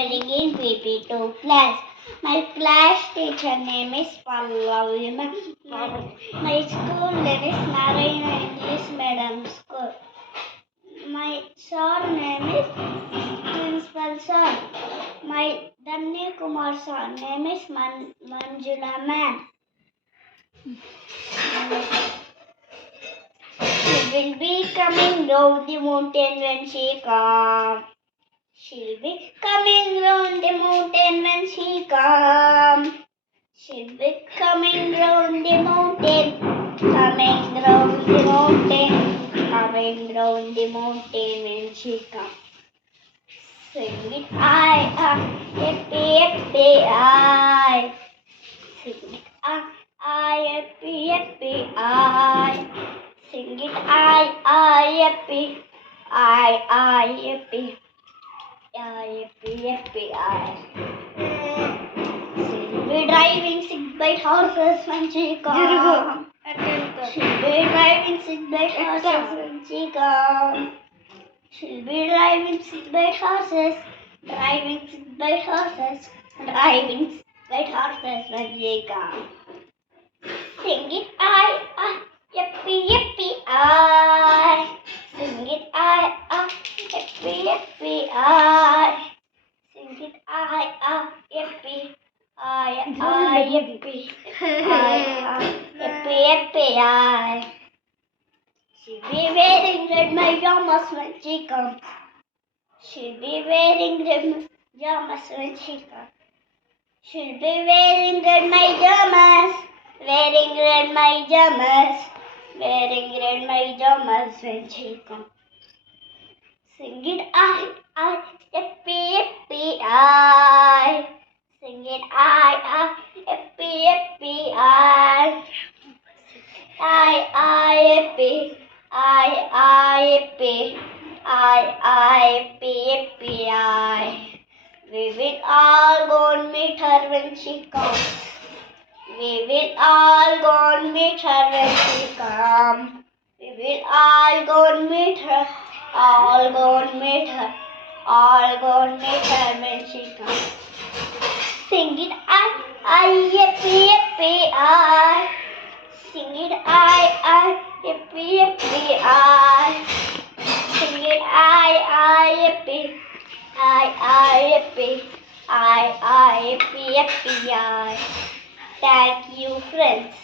studying in PP2 class. My class teacher name is Pallavi. My school name is Narayana English Medium School. My sir name is Principal Sir. My Danny Kumar sir name is Manjula ma'am. She will be coming down the mountain when she comes. She'll be coming round the mountain when she comes. She'll be coming round the mountain, coming round the mountain, coming round the mountain when she comes. Sing it, happy, happy, I. Sing it, happy, happy, I. Sing it, happy, happy. Yippee, she'll be driving 6 by horses when she comes. She'll be driving 6 by horses when she comes. She'll be driving 6 by horses, driving 6 by horses, driving 6 by horses when she comes. Sing it, yippee, yippee, I. Sing it, yippee, yippee, I. Sing it, yippee, yippee, yippee, yippee, I. She'll be wearing red pajamas when she comes. She'll be wearing red pajamas when she comes. She'll be wearing red pajamas, wearing red pajamas, wearing red pajamas when she comes. Sing it, yippee, yippee, I. Sing it, yippee, yippee, I. Yippee, yippee, yippee, yippee, I. We will all go and meet her when she comes. We will all go and meet her when she comes. We will all go and meet her. All go and meet her. All go and meet her when she comes. Sing it, yippee, yippee, I. Sing it, yippee, yippee, I. Sing it, yippee, yippee, yippee, yippee, I. Thank you, friends.